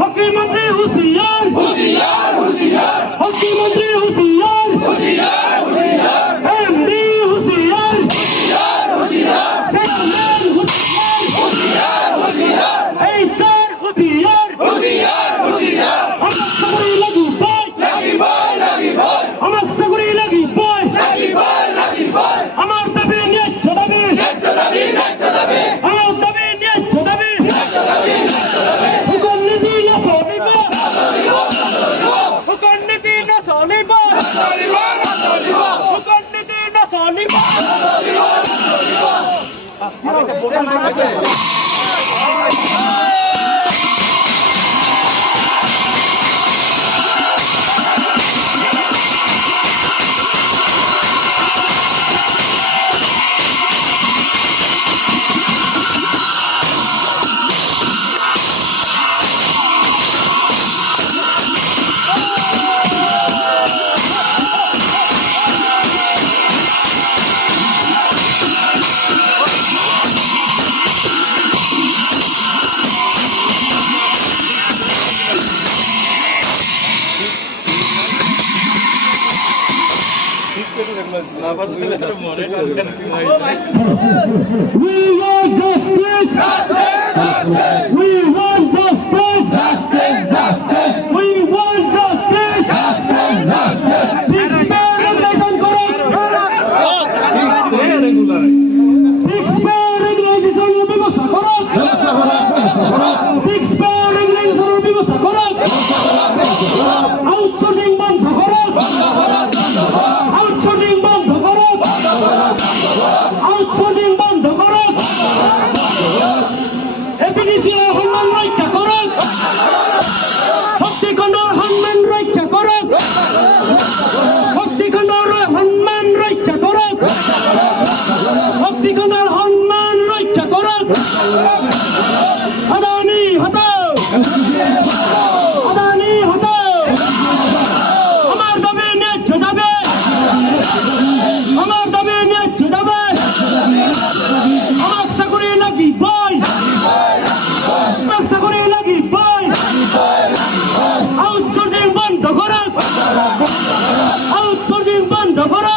Hockey মন্ত্রী হুঁশিয়ার hockey মন্ত্রী হুঁশিয়ার এমডি হুঁশিয়ার চেয়ারম্যান হুঁশিয়ার এই চার হুঁশিয়ার আমার সাগরি লাগু বয় আমার সাগরি লাগি বয় আমার দাবি নিয়ে দাবি আমার দাবি নিয়ে দাবি হুকুম নীতি না চলিব হুকুম নীতি না চলিব হুকুম নীতি না চলিব We want justice! We want justice! We want justice! Six-man regulation correct! Six-man regulation ব্যবস্থা correct! Six-man regulation ব্যবস্থা correct! Outsourcing বন্ধ correct! Outsourcing বন্ধ correct! Outsourcing বন্ধ correct! এপিডিসির সম্মান রক্ষা করুন শক্তিখণ্ডর সম্মান রক্ষা করুন শক্তিখণ্ডর সম্মান রক্ষা করুন শক্তিখণ্ডর সম্মান রক্ষা করুন আদানি হটাও আদানি হটাও আমার দাবি ন্যায্য দাবি আমার দাবি ন্যায্য দাবি আমার চাকরি লাগি বই চাকরি লাগি বই আউটসোর্সিং বন্ধ করুন আউটসোর্সিং বন্ধ করুন